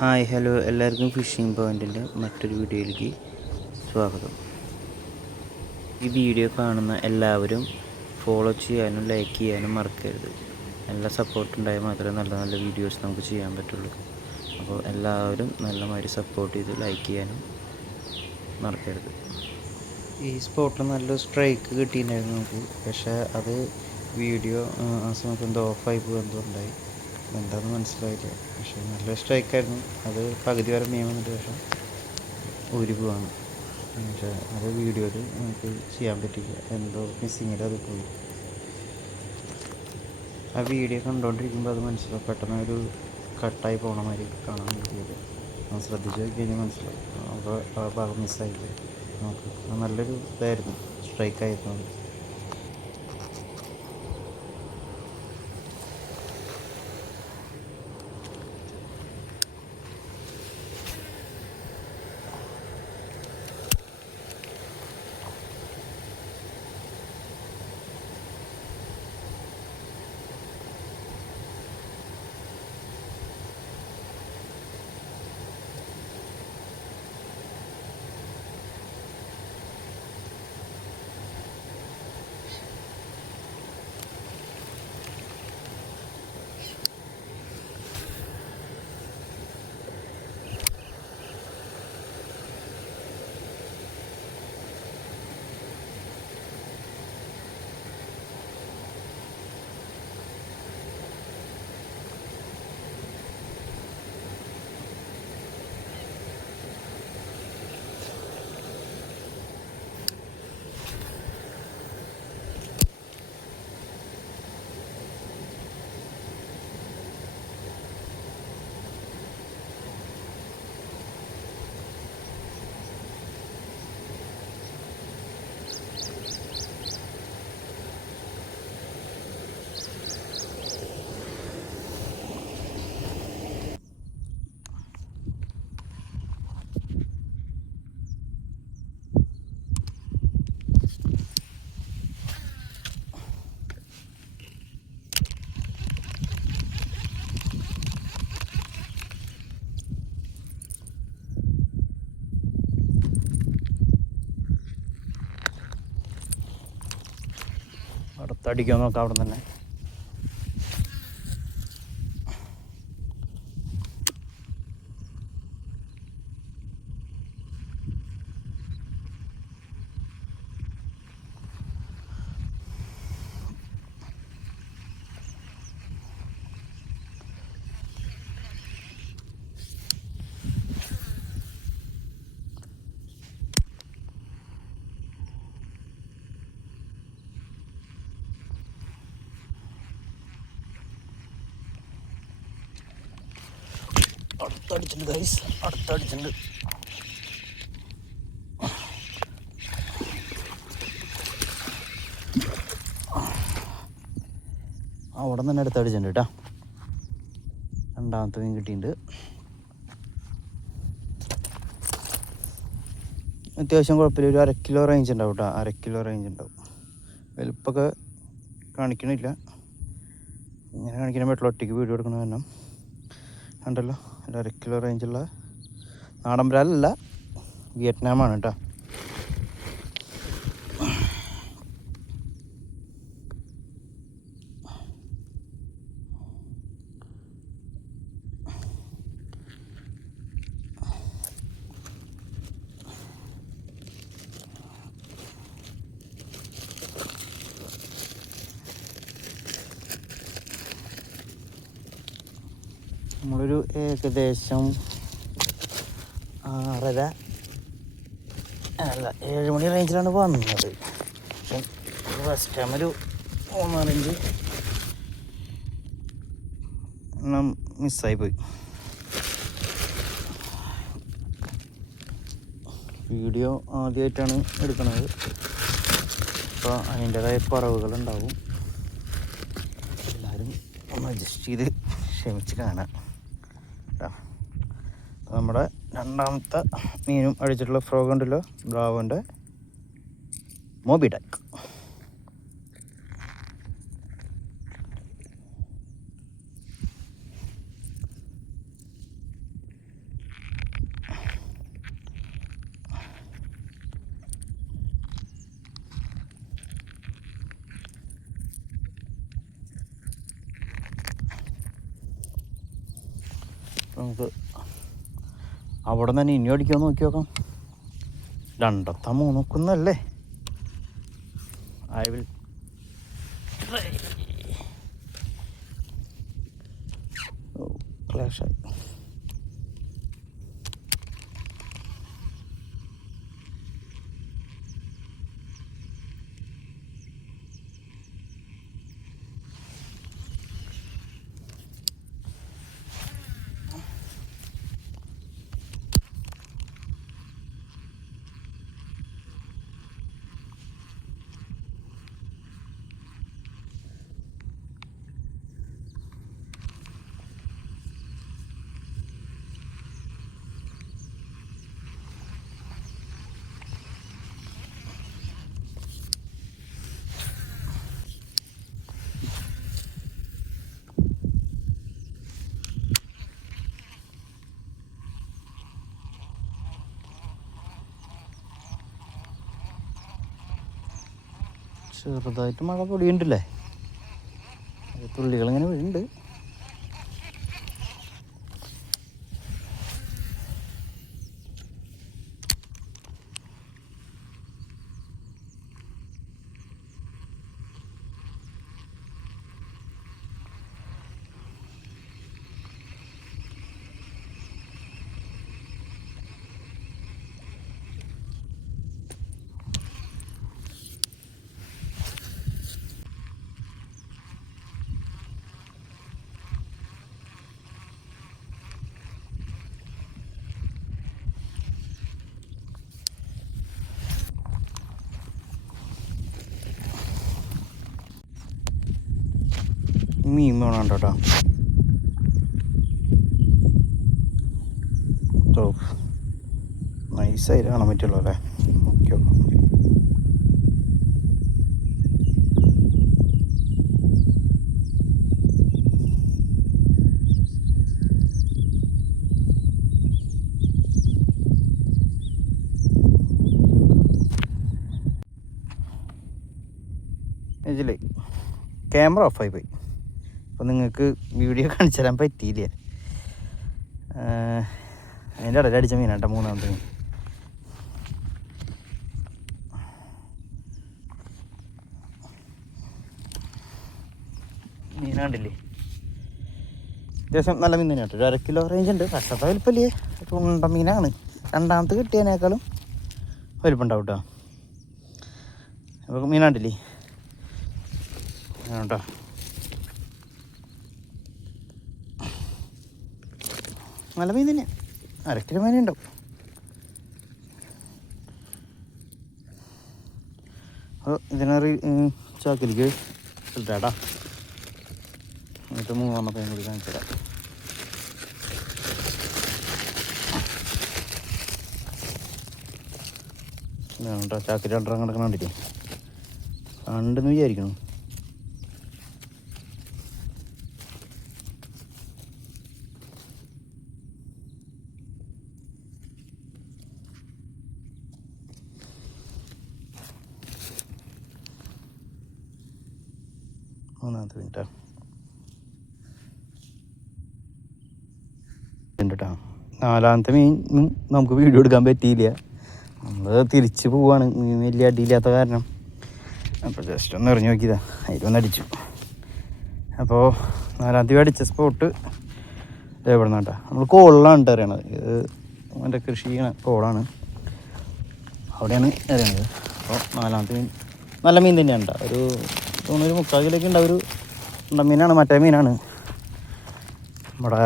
Hi hello എല്ലാവർക്കും phishing പോയിൻറ്റിൻ്റെ മറ്റൊരു വീഡിയോയിലേക്ക് സ്വാഗതം. ഈ വീഡിയോ കാണുന്ന എല്ലാവരും ഫോളോ ചെയ്യാനും ലൈക്ക് ചെയ്യാനും മറക്കരുത്. നല്ല സപ്പോർട്ട് ഉണ്ടായാൽ മാത്രമേ നല്ല നല്ല വീഡിയോസ് നമുക്ക് ചെയ്യാൻ പറ്റുള്ളൂ. അപ്പോൾ എല്ലാവരും നല്ലമാതിരി സപ്പോർട്ട് ചെയ്ത് ലൈക്ക് ചെയ്യാനും മറക്കരുത്. ഈ സ്പോട്ടിൽ നല്ലൊരു സ്ട്രൈക്ക് കിട്ടിയിട്ടുണ്ടായിരുന്നു നമുക്ക്. പക്ഷേ അത് വീഡിയോ ആ സമയത്ത് എന്തോ ഓഫായി പോകുന്നുണ്ടായി, എന്താണെന്ന് മനസ്സിലായില്ല. പക്ഷേ നല്ല സ്ട്രൈക്കായിരുന്നു. അത് പകുതി വരെ മീൻ വന്നിട്ട് പക്ഷേ ഊരി പോവാണ്. പക്ഷേ അത് വീഡിയോയിൽ നമുക്ക് ചെയ്യാൻ പറ്റില്ല, എന്തോ മിസ്സിങ്ങിൽ അത് പോയി. ആ വീഡിയോ കണ്ടുകൊണ്ടിരിക്കുമ്പോൾ അത് മനസ്സിലാവും, പെട്ടെന്ന് ഒരു കട്ടായി പോകണ മാതിരി കാണാൻ വീഡിയോയിൽ. ശ്രദ്ധിച്ച് നോക്കി കഴിഞ്ഞാൽ മനസ്സിലാവും. അപ്പോൾ ആ ഭാഗം മിസ്സായില്ലേ നമുക്ക്. നല്ലൊരു ഇതായിരുന്നു, സ്ട്രൈക്കായിരുന്നു അത്. അടുത്തടിക്കാൻ നോക്കാം അവിടെ തന്നെ. അടുത്തടിച്ചിട്ടുണ്ട് ഗൈസ്, അടുത്തടിച്ചിട്ടുണ്ട്. അവിടെ തന്നെ അടുത്തടിച്ചിട്ടുണ്ട് കേട്ടോ. രണ്ടാമത്തെ മീൻ കിട്ടിയിട്ടുണ്ട്. അത്യാവശ്യം കുഴപ്പമില്ല, ഒരു 1/2 കിലോ റേഞ്ച് ഉണ്ടാവും കേട്ടോ. 1/2 കിലോ റേഞ്ച് ഉണ്ടാവും. വലുപ്പമൊക്കെ കാണിക്കണില്ല, ഇങ്ങനെ കാണിക്കുന്ന വീട്ടിൽ ഒറ്റയ്ക്ക് വീഡിയോ എടുക്കണ കാരണം ഉണ്ടല്ലോ. ഒരു 1/2 കിലോ റേഞ്ചുള്ള നാടൻ ബ്രാലല്ല, വിയറ്റ്നാമാണ് കേട്ടോ. നമ്മളൊരു ഏകദേശം 6:30 അല്ല 7 മണി റേഞ്ചിലാണ് വന്നത്. പക്ഷെ ഫസ്റ്റ് ടൈം ഒരു 3-4 എണ്ണം മിസ്സായി പോയി. വീഡിയോ ആദ്യമായിട്ടാണ് എടുക്കുന്നത്, അപ്പോൾ അതിൻ്റെതായ കുറവുകളുണ്ടാവും. എല്ലാവരും ഒന്ന് അഡ്ജസ്റ്റ് ചെയ്ത് ക്ഷമിച്ച് കാണാം കേട്ടോ. നമ്മുടെ രണ്ടാമത്തെ മീനും അടിച്ചിട്ടുള്ള ഫ്രോഗ് ഉണ്ടല്ലോ, ബ്രാവോൻ്റെ മോബി ഡക്ക്. നമുക്ക് അവിടെ തന്നെ ഇനി അടിക്കാൻ നോക്കി നോക്കാം. രണ്ടത്താ മൂന്നൊക്കുന്നല്ലേ. I will try. ക്ലാഷായി. ചെറുതായിട്ട് മഴ പൊടിയുണ്ടല്ലേ, തുള്ളികളിങ്ങനെ വീഴുന്നുണ്ട്. മീൻ വേണം കേട്ടോ. നൈസായിട്ട് കാണാൻ പറ്റുള്ളൂ അല്ലേ. ഓക്കെ ഇതിൽ ക്യാമറ ഓഫായി പോയി. അപ്പോൾ നിങ്ങൾക്ക് വീഡിയോ കാണിച്ചു തരാൻ പറ്റിയില്ല. അതിൻ്റെ ഇടയിൽ അടിച്ച മീനാട്ടോ, മൂന്നാമത്തെ മീൻ. മീനാണ്ടില്ലേ, അത്യാവശ്യം നല്ല മീൻ തന്നെയാട്ടോ. ഒരു 1 കിലോ റേഞ്ച് ഉണ്ട്. പക്ഷത്തെ വലിപ്പല്ലേ, ഉണ്ട മീനാണ്. രണ്ടാമത്തെ കിട്ടിയതിനേക്കാളും വലിപ്പം ഉണ്ടാവും കേട്ടോ. അപ്പോൾ മീനാണ്ടില്ലേ കേട്ടോ. നല്ല മീൻ തന്നെയാണ്. 1 കിലോ മീൻ ഉണ്ടാവും. അപ്പോൾ ഇതിനറി ചാക്കിലേക്ക് ഇട്ടാട്ടാ. എന്നിട്ട് മൂന്നാമത്തെ കൂടി കാണിച്ചു തരാം. ഇതാണ് കേട്ടോ ചാക്കിൽ 2 കിടക്കണം. കണ്ടില്ലേ, കണ്ടെന്ന് വിചാരിക്കണം. മൂന്നാമത്തെ മിനിറ്റാ കേട്ടോ. നാലാമത്തെ മീൻ നമുക്ക് വീഡിയോ എടുക്കാൻ പറ്റിയില്ല. നമ്മൾ തിരിച്ച് പോവാണ്. മീൻ വലിയ അടിയില്ലാത്ത കാരണം. അപ്പോൾ ജസ്റ്റ് ഒന്ന് എറിഞ്ഞു നോക്കിയതാ, അതിലൊന്ന് അടിച്ചു. അപ്പോൾ നാലാമത്തെ അടിച്ച സ്പോട്ട് എവിടെ നിന്നാട്ടാ, നമ്മൾ കോളിലാണ് കേട്ടോ അറിയണത്. ഇത് എൻ്റെ കൃഷി ചെയ്യണ കോളാണ്, അവിടെയാണ് അറിയണത്. അപ്പോൾ നാലാമത്തെ മീൻ നല്ല മീൻ തന്നെയാണ് കേട്ടോ. ഒരു 3-3/4 കിലോയ്ക്ക് ഉണ്ടാവും. ഒരു ഉണ്ട മീനാണ്, മറ്റേ മീനാണ്. നമ്മുടെ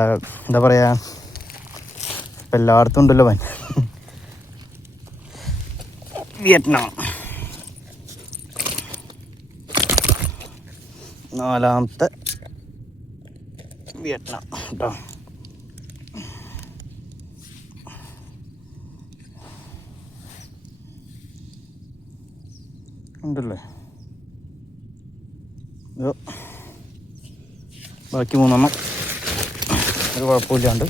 എന്താ പറയുക, ഇപ്പം എല്ലായിടത്തും ഉണ്ടല്ലോ പൻ. വിയറ്റ്നാം നാലാമത്തെ വിയറ്റ്നാം കേട്ടോ. ഉണ്ടല്ലേ. ബാക്കി 3 ഒരു കുഴപ്പമില്ലാണ്ട്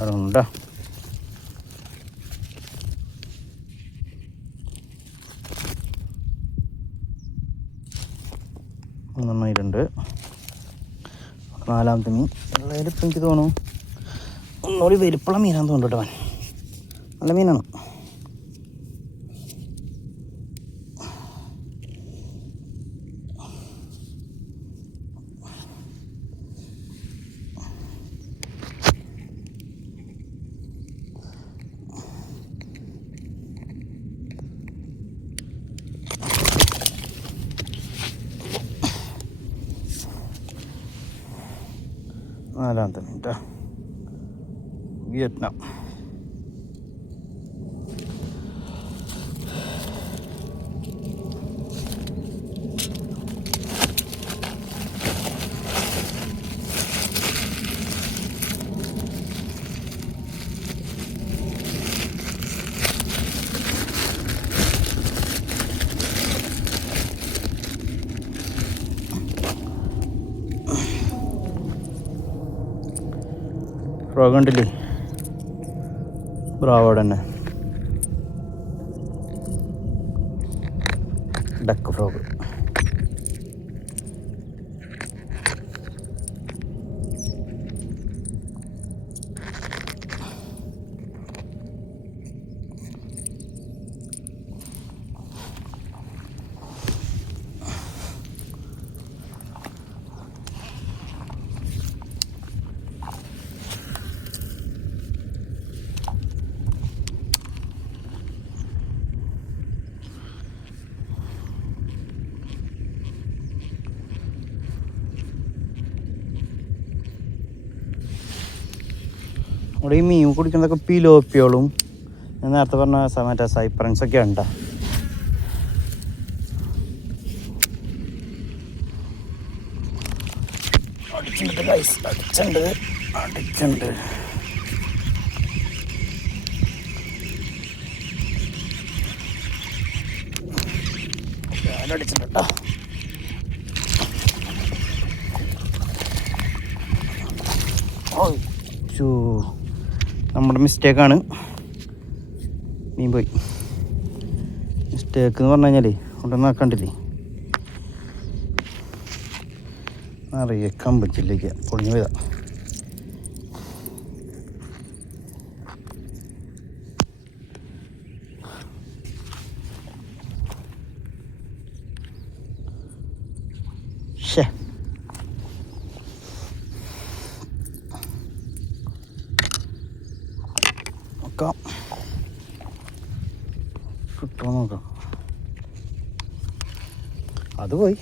അതുകൊണ്ടാ. നന്നായിട്ടുണ്ട്. നാലാമത്തെ മീൻ ഉള്ളതിലിപ്പോൾ എനിക്ക് തോന്നുന്നു ഒന്നുകൂടി വലിപ്പുള്ള മീനാന്ന് തോന്നുന്നു കേട്ടോ. നല്ല മീനാണ്. നാലാമത്തെ മീൻ വിയറ്റ്നാം. ഫ്രോഗ് ഉണ്ടല്ലേ, ബ്രാവോടെ തന്നെ ഡക്ക് ഫ്രോഗ്. ഇവിടെ ഈ മീൻ കുടിക്കുന്നതൊക്കെ പിലോപ്പിയോളും ഞാൻ നേരത്തെ പറഞ്ഞ മറ്റേ സൈപ്രൻസൊക്കെ ഉണ്ടോ. അടിച്ചുണ്ട് കേട്ടോ. നമ്മുടെ മിസ്റ്റേക്കാണ്, മീൻ പോയി. മിസ്റ്റേക്ക് എന്ന് പറഞ്ഞു കഴിഞ്ഞാൽ കൊണ്ടൊന്നും ആക്കണ്ടില്ലേ, അറിയാൻ പറ്റില്ലേക്ക് പൊളിഞ്ഞു പോയതാ. ശേ, നോക്കാം കിട്ടുമോ നോക്കാം. അത് പോയി.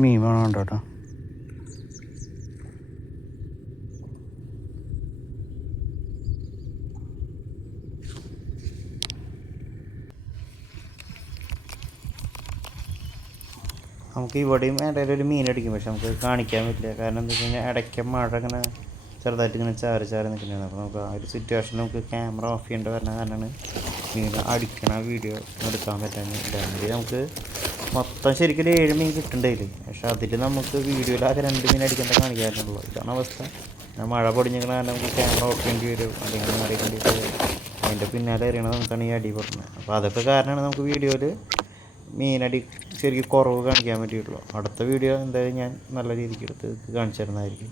മീൻ വേണം കേട്ടോ. നമുക്ക് ഇവിടെയും ഇടയിൽ ഒരു മീൻ അടിക്കും, പക്ഷെ നമുക്ക് കാണിക്കാൻ പറ്റില്ല. കാരണം എന്താ വെച്ച് കഴിഞ്ഞാൽ ഇടയ്ക്ക് മഴ ഇങ്ങനെ ചെറുതായിട്ട് ഇങ്ങനെ ചാറി നിൽക്കുന്നതാണ്. അപ്പോൾ നമുക്ക് ആ ഒരു സിറ്റുവേഷൻ നമുക്ക് ക്യാമറ ഓഫ് ചെയ്യേണ്ടി വരുന്ന കാരണമാണ് മീൻ അടിക്കണ വീഡിയോ എടുക്കാൻ പറ്റാൻ. നമുക്ക് മൊത്തം ശരിക്കും 7 മീൻ കിട്ടണ്ടായില്ലേ, പക്ഷെ അതിൽ നമുക്ക് വീഡിയോയിൽ ആകെ 2 മീൻ അടിക്കേണ്ട കാണിക്കാറുള്ളൂ. ഇതാണ് അവസ്ഥ. മഴ പൊടിഞ്ഞിരിക്കണ കാരണം നമുക്ക് ക്യാമറ ഓഫ് ചെയ്യേണ്ടി വരും, അല്ലെങ്കിൽ മാറിക്കേണ്ടി വരും. അതിൻ്റെ പിന്നാലെ എറിയണത് നമുക്കാണ് ഈ അടി പൊട്ടുന്നത്. അപ്പോൾ അതൊക്കെ കാരണമാണ് നമുക്ക് വീഡിയോയിൽ മീനടി ശരിക്കും കുറവ് കാണിക്കാൻ പറ്റിയിട്ടുള്ളൂ. അടുത്ത വീഡിയോ എന്തായാലും ഞാൻ നല്ല രീതിക്ക് എടുത്ത് കാണിച്ചു തരുന്നതായിരിക്കും.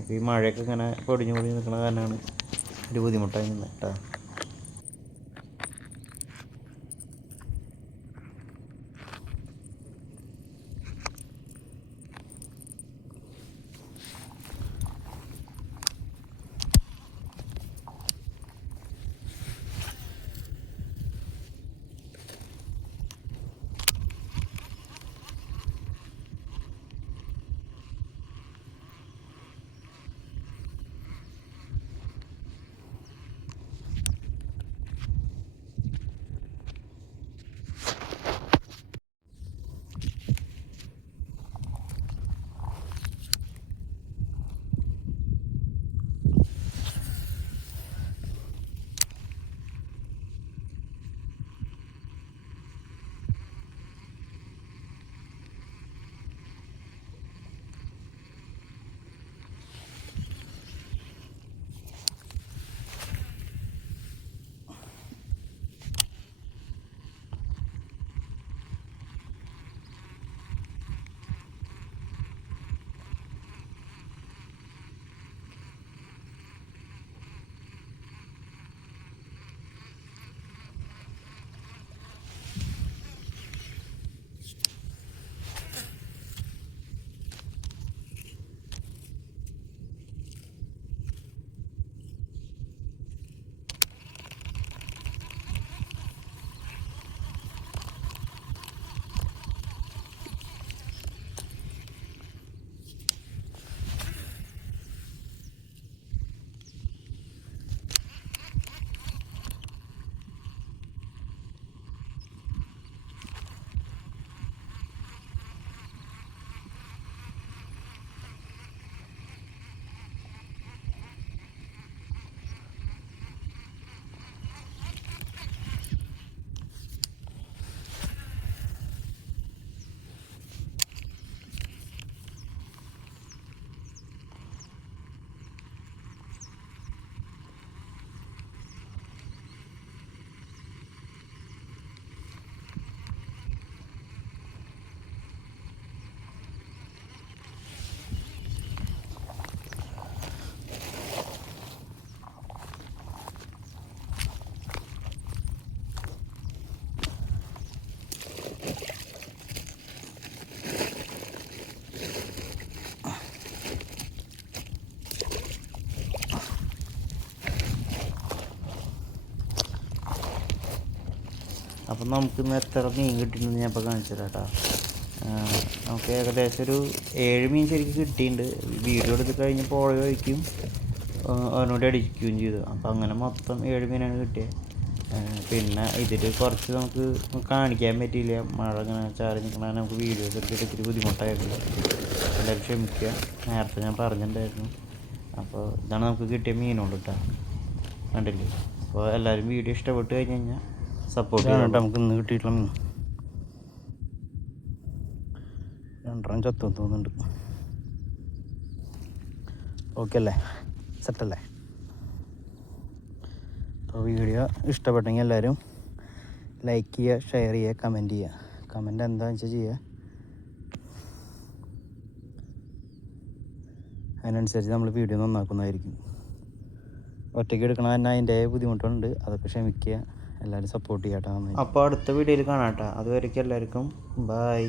ഇപ്പോൾ ഈ മഴയൊക്കെ ഇങ്ങനെ പൊടിഞ്ഞ് നിൽക്കുന്ന കാരണമാണ് ഒരു ബുദ്ധിമുട്ടായി നിന്നത് കേട്ടോ. അപ്പം നമുക്കിന്ന് എത്ര മീൻ കിട്ടിയിട്ടുണ്ടെന്ന് ഞാൻ ഇപ്പോൾ കാണിച്ചു തരാം കേട്ടോ. നമുക്ക് ഏകദേശം ഒരു 7 മീൻ ശരിക്കും കിട്ടിയിട്ടുണ്ട്. വീഡിയോ എടുത്ത് കഴിഞ്ഞ് പോയ വഴിക്കും അവനോട് അടിക്കുകയും ചെയ്തു. അപ്പോൾ അങ്ങനെ മൊത്തം 7 മീനാണ് കിട്ടിയത്. പിന്നെ ഇതിൽ കുറച്ച് നമുക്ക് കാണിക്കാൻ പറ്റിയില്ല, മഴ ഇങ്ങനെ ചാറി നിൽക്കണ നമുക്ക് വീഡിയോസ് എടുത്തിട്ട് ഇത്തിരി ബുദ്ധിമുട്ടായിരുന്നു. എല്ലാവരും ക്ഷമിക്കുക, നേരത്തെ ഞാൻ പറഞ്ഞിട്ടുണ്ടായിരുന്നു. അപ്പോൾ ഇതാണ് നമുക്ക് കിട്ടിയ മീനുണ്ട് കേട്ടോ, കണ്ടില്ലേ. അപ്പോൾ എല്ലാവരും വീഡിയോ ഇഷ്ടപ്പെട്ട് കഴിഞ്ഞ് കഴിഞ്ഞാൽ സപ്പോർട്ട് ചെയ്യാം കേട്ടോ. നമുക്ക് ഇന്ന് കിട്ടിയിട്ടുള്ള മീൻ 2 ചത്തു തോന്നുന്നുണ്ട്. ഓക്കെ അല്ലേ, സെറ്റല്ലേ. അപ്പോൾ വീഡിയോ ഇഷ്ടപ്പെട്ടെങ്കിൽ എല്ലാവരും ലൈക്ക് ചെയ്യുക, ഷെയർ ചെയ്യുക, കമൻറ്റ് ചെയ്യുക. കമൻറ്റ് എന്താണെന്ന് വെച്ചാൽ ചെയ്യുക, അതിനനുസരിച്ച് നമ്മൾ വീഡിയോ നന്നാക്കുന്നതായിരിക്കും. ഒറ്റയ്ക്ക് എടുക്കണം തന്നെ അതിൻ്റെ ബുദ്ധിമുട്ടുണ്ട്, അതൊക്കെ ക്ഷമിക്കുക. എല്ലാവരും സപ്പോർട്ട് ചെയ്യാം കേട്ടോ. അപ്പോൾ അടുത്ത വീഡിയോയിൽ കാണാം കേട്ടോ. അതുവരെയ്ക്കും എല്ലാവർക്കും ബൈ.